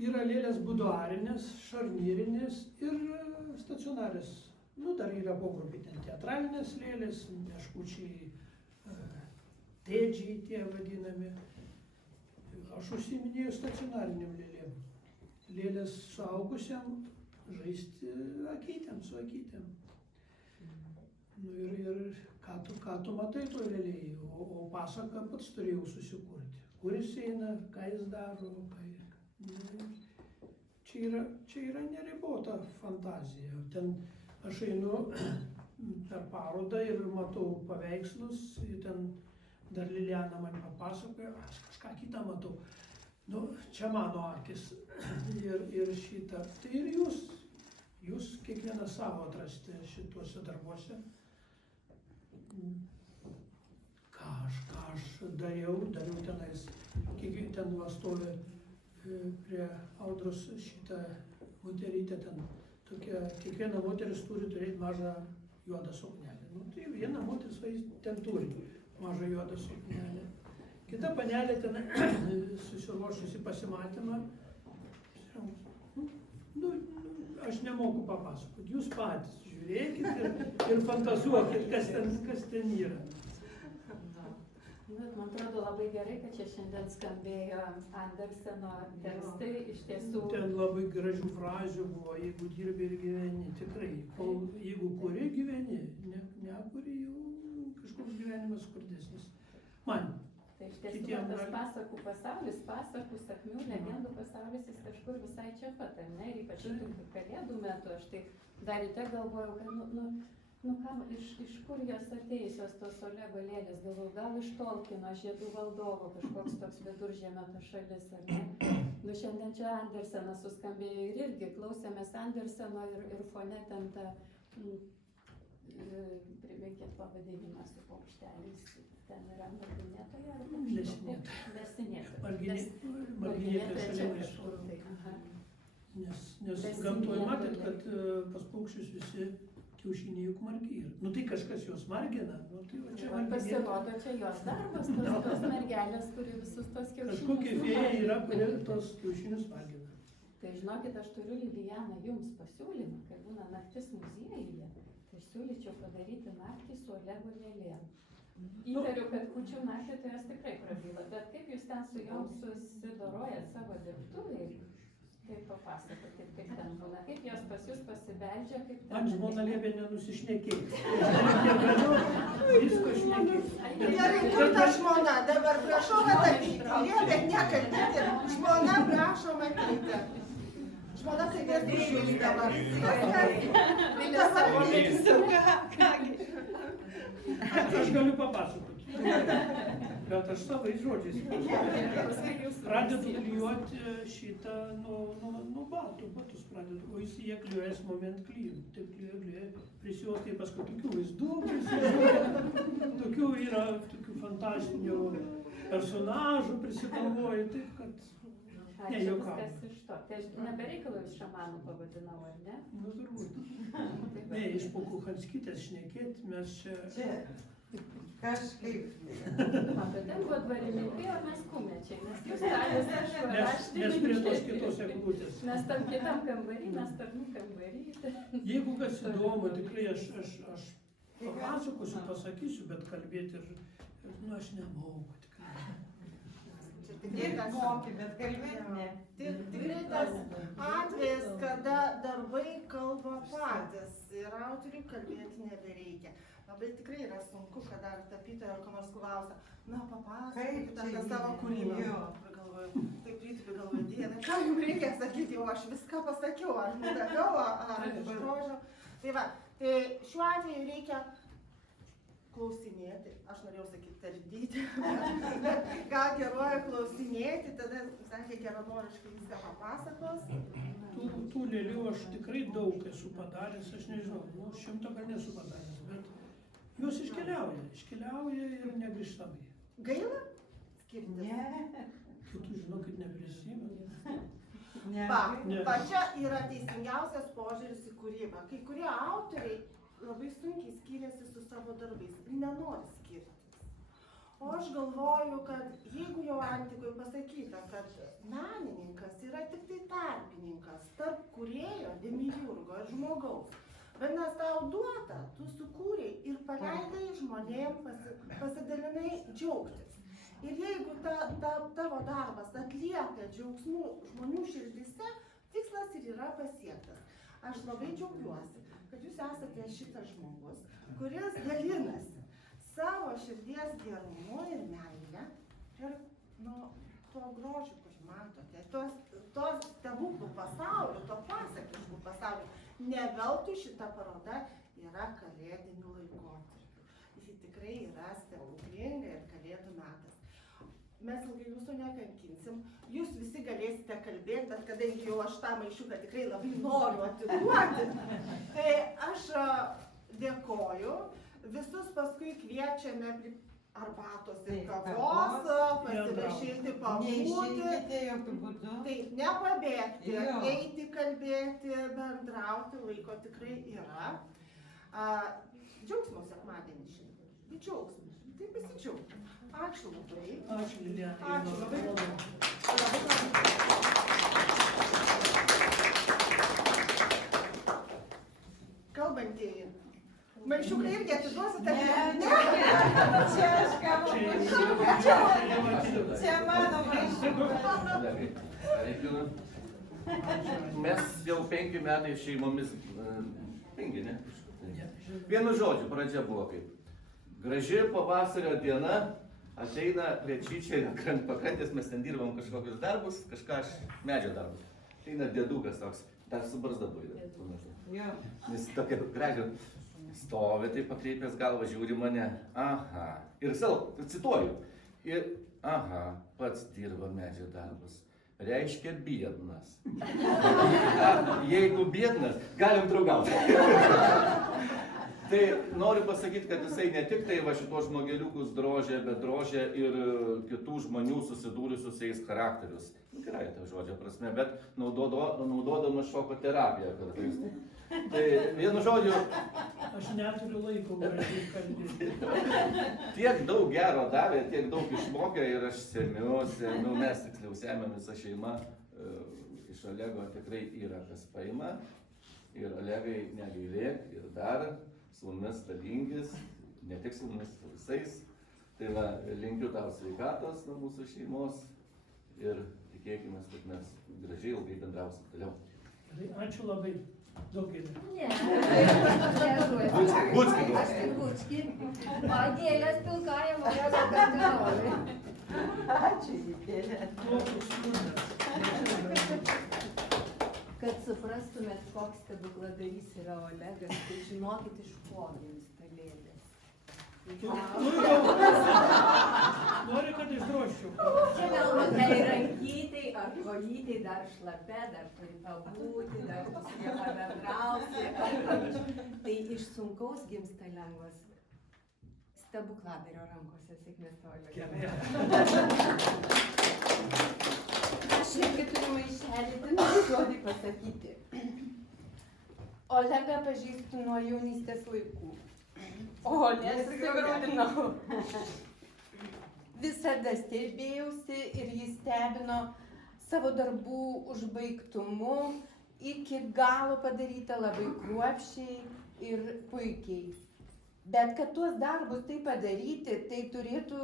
Yra lėlės buduarinės, šarnyrinės ir stacionarės. Nu, dar yra pogrupį ten teatralinės lėlės, meškučiai, tėdžiai tie vadinami. Aš užsiiminėjau stacionariniam lėlėm. Lėlės suaugusiam žaisti akytėm, su akytėm. Nu, ir ką tu matai toj lėlėj, o pasaką pats turėjau susikurti. Kur jis eina, ką jis daro, Čia yra neribota fantazija. Ten aš einu per parodą ir matau paveikslus, ir ten dar Liliana man papasakoja, aš kažką kitą matau. Nu, čia mano akis ir šitą. Tai ir jūs kiekvieną savo atrasti šituose darbuose. Ką aš dariau tenais, ten stovi prie Audros šitą moterytę ten tokia, kiekviena moteris turi turėti mažą juodą suknelę. Nu, tai viena moteris ten turi mažą juodą suknelę. Kita panelė ten susiruošusi pasimatymą. Nu, aš nemoku papasakoti, jūs patys žiūrėkit ir fantazuokit, kas ten yra. Man atrodo labai gerai, kad čia šiandien skambėjo Anderseno tekstai, iš tiesų. Ten labai gražių frazių buvo, jeigu dirbi ir gyveni, tikrai. Jeigu kuri gyveni, nekuri jau kažkoks gyvenimas skurdesnis. Man. Tai iš tiesų tas pasakų pasaulis, pasakų, sakmių, legendų pasaulis, jis kažkur visai čia pat, ne? Ir ypač kalėdų metu, aš tai dar ryte galvojau, kad kam, iš kur jos atėjusios tos Olego lėlės, galvoju, gal iš Tolkieno, Žiedų valdovo, kažkoks toks viduržemio ta šalis, ar ne? Nu, šiandien čia Andersenas suskambėjo ir irgi klausėmės Anderseno ir fone ten ta, priminkit pavadinimą su paukšteliais, ten yra marginėtoja ar paukšteliai? Lesinėtoja. Marginėtoja šalia maisto. Nes gamtoje matėt, kad pas paukščius visi kiaušiniai juk margi yra. Nu tai kažkas juos margina. Nu, tai va, čia pasirodo, čia jos darbas, tos mergelės, kuri visus tos kiaušinius. Kažkokia fėja yra, kuri tos kiaušinius margina. Tai žinokit, aš turiu, Lilijana, jums pasiūlymą, kai būna naktis muziejuje, tai siūlyčiau padaryti naktį su Olego lėlėm. Įtariu, kad kūčių naktį tai jos tikrai prabyla, bet kaip jūs ten su jom susidorojat savo dirbtuvėj? Kaip papasakokit, kaip ten būna, kaip jos pas jūs pasibeldžia, kaip ten... Man žmona liepė nenusišnekėti. Visko šnekėti. Gerai, kur ta žmona? Dabar prašau matyti. Liepė nekalbėti. Žmona prašo matyti. Žmona kalbės už jūs dabar. Dabar vyksiu. Aš galiu papasakoti. Bet aš savais žodžiais. Pradedu klijuoti šitą, batus pradedu, o jie klijuojas moment kliju. Taip klijuoja, prisijuos, tai paskui tokių vaizdų prisijuoja, tokių yra, tokių fantastinių personažų prisigalvoja, taip kad nejuokauju. Viskas iš to. Tai aš nebereikalų iš šamanų pavadinau, ar ne? Nu, turbūt. Ne, iš Pokuchanskytės šnekėti mes čia... Kažkaip. Bet ten buvo dvarininkai, o mes kumečiai, nes jūs talės raštininkai. Nes prie tos kitos eglutės. Mes tam kitam kambarį, mes tarnų kambarį. Jeigu kas įdomu, tikrai aš papasakosiu, pasakysiu, bet kalbėti ir aš nemoku tikrai. Tikrai moki, bet kalbėti ne. Tikrai tas atvejas, kada darbai kalba patys ir autoriui kalbėti nebereikia. Labai tikrai yra sunku, kada tapytoja ar ko nors klausia, na papasakokit apie savo kūrybą. Taip rytui galvoju, diena, ką jums reikia sakyti, jau aš viską pasakiau, aš nudaviau, ar išdrožiau. Tai va, tai šiuo atveju reikia klausinėti, aš norėjau sakyti tardyti, bet gal geruoju klausinėti, tada, sakė, geranoriškai viską papasakos. Tų lėlių aš tikrai daug esu padaręs, aš nežinau, 100 gal nesu padaręs, bet jos iškeliauja ir negrįžtamai. Gaila? Skirtis? Ne. Kitų žinokit neprisimenu. Va, čia yra teisingiausias požiūris į kūrybą. Kai kurie autoriai labai sunkiai skiriasi su savo darbais ir nenori skirtis. O aš galvoju, kad jeigu jau antikoje pasakyta, kad menininkas yra tik tai tarpininkas tarp kūrėjo, demiurgo ir žmogaus, vadinasi, tau duota, tu sukūrei ir paleidai žmonėm, pasidalinai džiaugtis. Ir jeigu tavo darbas atlieka džiaugsmų žmonių širdise, tikslas ir yra pasiektas. Aš labai džiaugiuosi, kad jūs esate šitas žmogus, kuris dalinasi savo širdies gerumu ir meilę ir to grožio, kurį matote, to stebuklų pasaulio, to pasakiškų pasaulio. Ne veltui šita paroda yra kalėdiniu laikotarpiu. Ji tikrai yra stebuklinga ir kalėdų metas. Mes ilgai jūsų nekankinsim, jūs visi galėsite kalbėti, bet kadangi jau aš tą maišiuką tikrai labai noriu atiduoti, tai aš dėkoju, visus paskui kviečiame arbatos ir kavos, pasirašyti, pabūti. Neišeikite jokių būdų. Taip, nepabėgti, eiti, kalbėti, bendrauti, laiko tikrai yra. Džiaugsmo sekmadienį šiandien. Džiaugsmo. Tai pasidžiaugti. Ačiū labai. Ačiū, Lilija. Ačiū labai. Kalbantieji. Maišiukai irgi atiduosite? Ne. Čia aš gavau maišiuką. Čia mano maišiukas. Mes jau 5 metai šeimomis, 5, ne? Vienu žodžiu, pradžia buvo kaip. Graži pavasario diena, ateina Liečičiai ant pakrantės, mes ten dirbam kažkokius darbus, kažką medžio darbus. Ateina dėdukas toks, dar su barzda buvo. Jis tokia gražia stovi, tai pakreipęs galvą, žiūri mane. Aha. Ir cituoju. Ir aha, pats dirba medžio darbus. Reiškia biednas. Jeigu biednas, galim draugauti. Tai noriu pasakyti, kad jisai ne tik tai va šitos žmogeliukus drožė, bet drožė ir kitų žmonių susidūrusius su jais charakterius. Gerai, ta žodžio prasme, bet naudodamas šoko terapiją kartais. Tai vienu žodžiu... Aš neturiu laiko gražiai kalbėti. Tiek daug gero davė, tiek daug išmokė ir aš semiu, mes tiksliau semiam visą šeimą. Iš Olego tikrai yra kas paima. Ir Olegai negailėk ir dar su mumis dalinkis, ne tik su mumis, su visais. Tai va, linkiu tau sveikatos nuo mūsų šeimos ir tikėkime, kad mes gražiai ilgai bendrausim toliau. Ačiū labai. Daugelį. Ne, Bucki. Aš tik Bucki. O gėlės pilkajam Olego kardinolui. Ačiū, Gėlė. Kad suprastumėt, koks stebukladarys yra Olegas, tai žinokit, iš ko gimsta lėlės. Noriu, kad išdroščiau. Čia galbūt tai rankytai ar kojytai dar šlapia, dar turi pabūti, dar su jie pabendrausi. Tai iš sunkaus gimsta lengvas. Stebukladario rankose, sėkmės tau, Olegai. Aš irgi turiu maišelį, tai noriu žodį pasakyti. Olegą pažįstu nuo jaunystės laikų. O, nesigrūdinau. Visada stebėjausi ir jis stebino savo darbų užbaigtumu, iki galo padaryta labai kruopščiai ir puikiai. Bet kad tuos darbus tai padaryti, tai turėtų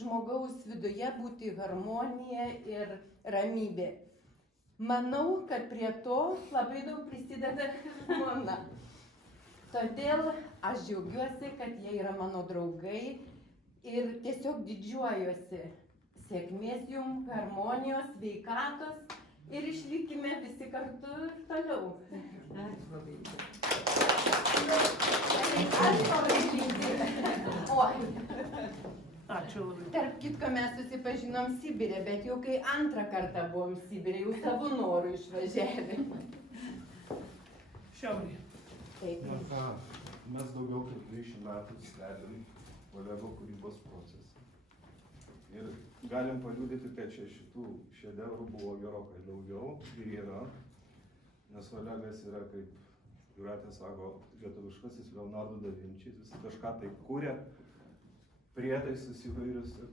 žmogaus viduje būti harmonija ir ramybė. Manau, kad prie to labai daug prisideda žmona. Todėl aš džiaugiuosi, kad jie yra mano draugai ir tiesiog didžiuojuosi. Sėkmės jums, harmonijos, sveikatos ir išlikime visi kartu ir toliau. Ačiū labai. Aš labai linkiu. Oi. Ačiū labai. Tarp kitko mes susipažinom Sibire, bet jau kai antrą kartą buvom Sibire, jau savo norų išvažiavę. Šiaurė. Taip. Na ką, mes daugiau kaip 20 metų stebim Olego kūrybos procesą. Ir galim paliudyti, kad čia šitų šedevrų buvo gerokai daugiau ir yra. Nes Olegas yra, kaip Jūratė sako, lietuviškasis Leonardo da Vinci, jis kažką tai kūrė, prietaisus įvairius. Ir,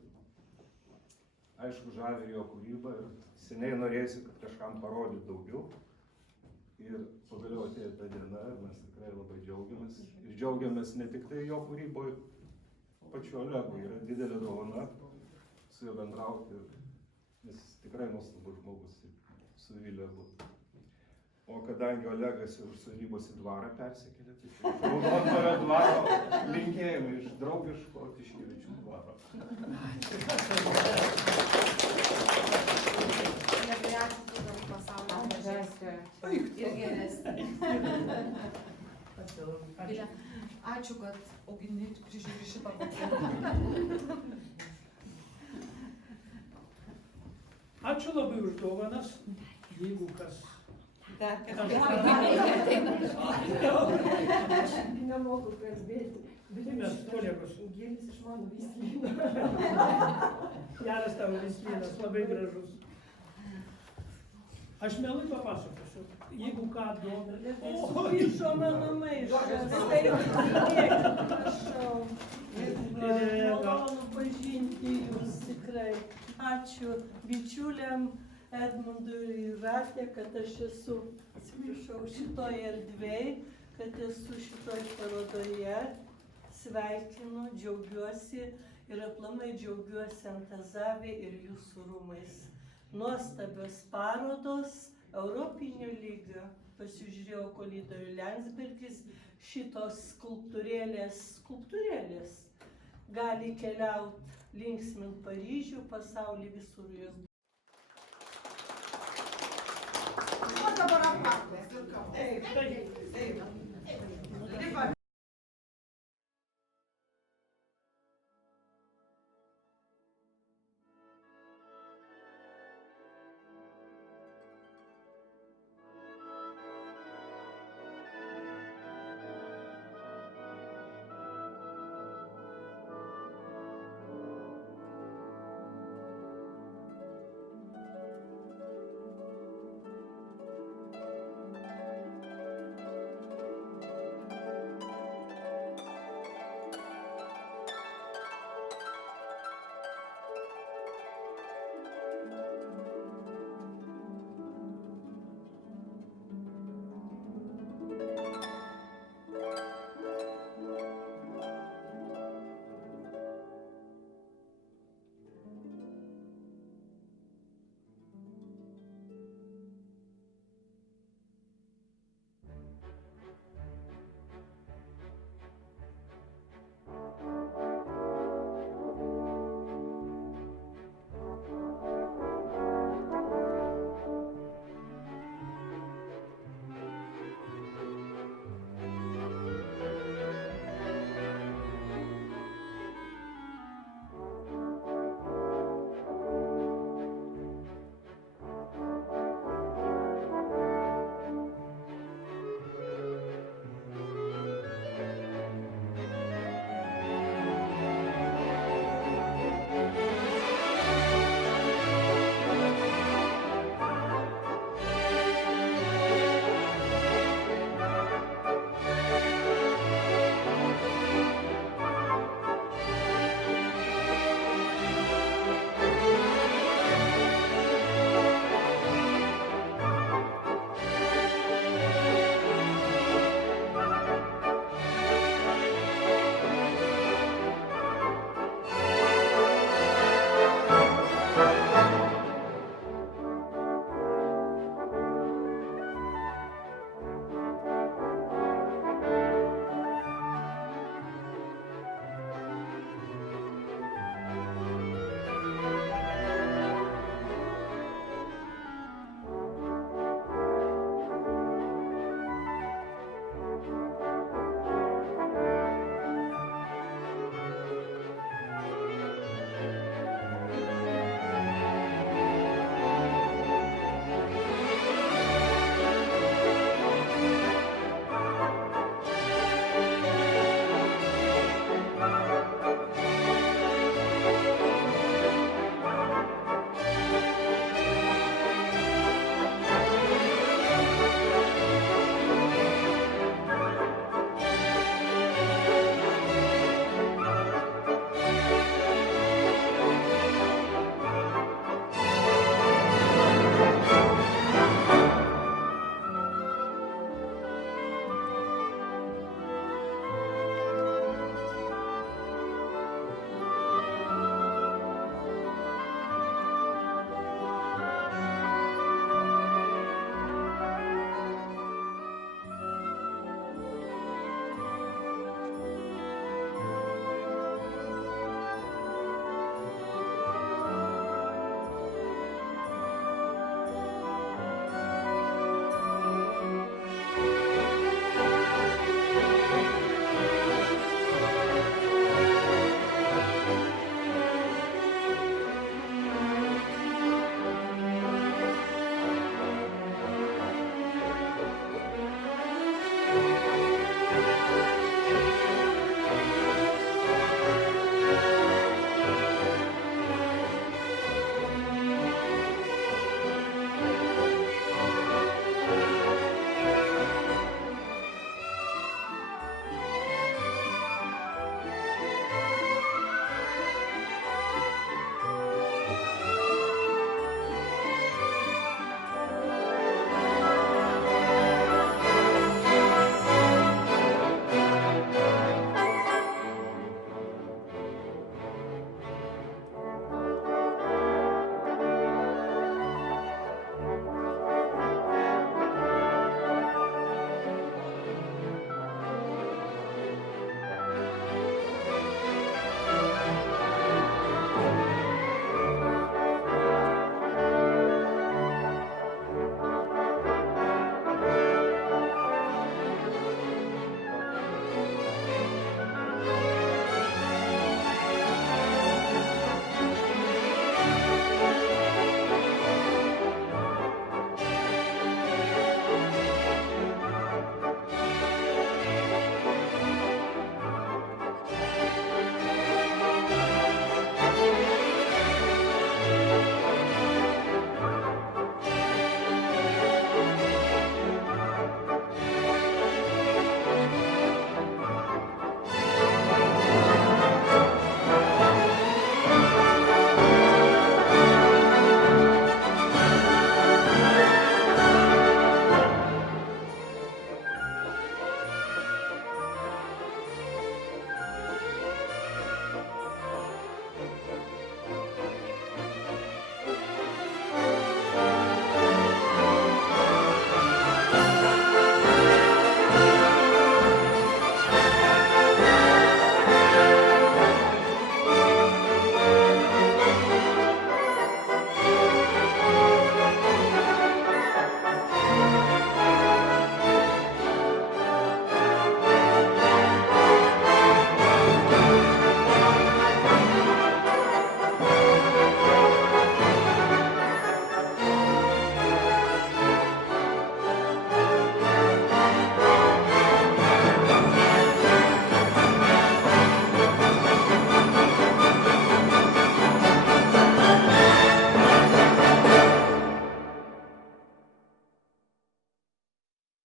aišku, žavi jo kūryba ir seniai norėjusi, kad kažkam parodyt daugiau. Ir pagaliau atėjo ta diena ir mes tikrai labai džiaugiamės. Ir džiaugiamės ne tik tai jo kūryboje, pačiu Olegu yra didelė dovana su juo bendrauti, nes jis tikrai nuostabus žmogus su Vilegu. O kadangi Olegas jau iš sodybos į dvarą persikėlė, tai iš Raudondvario dvaro linkėjimai iš draugiško Tiškevičių dvaro. Labai ačiū tada pasaulio. Ir geresnė. Ačiū, kad augini, prižiūri šitą vaiką. Ačiū labai už dovanas, jeigu kas. Dar Aš nemoku kalbėti. Tai mes kolegos. Gėlis iš mano vyslyno. Geras tavo vyslynas, labai gražus. Aš mielai papasakosiu, jeigu ką domina. Sukišo mano maišas. Prašau. Malonu pažinti jūs tikrai. Ačiū bičiuliam Edmundui ir Jūratė, kad aš esu, atsiprašau, šitoje erdvėje, kad esu šitoje parodoje. Sveikinu, džiaugiuosi ir aplamai džiaugiuosi Antazavė ir jūsų rūmais. Nuostabios parodos, europinio lygio. Pasižiūrėjau Kolidorių Landsbergis, šitos skulptūrėlės gali keliauti, linksmint Paryžių, pasaulį visur jos. O dabar apaklės ir kalbas. Taip.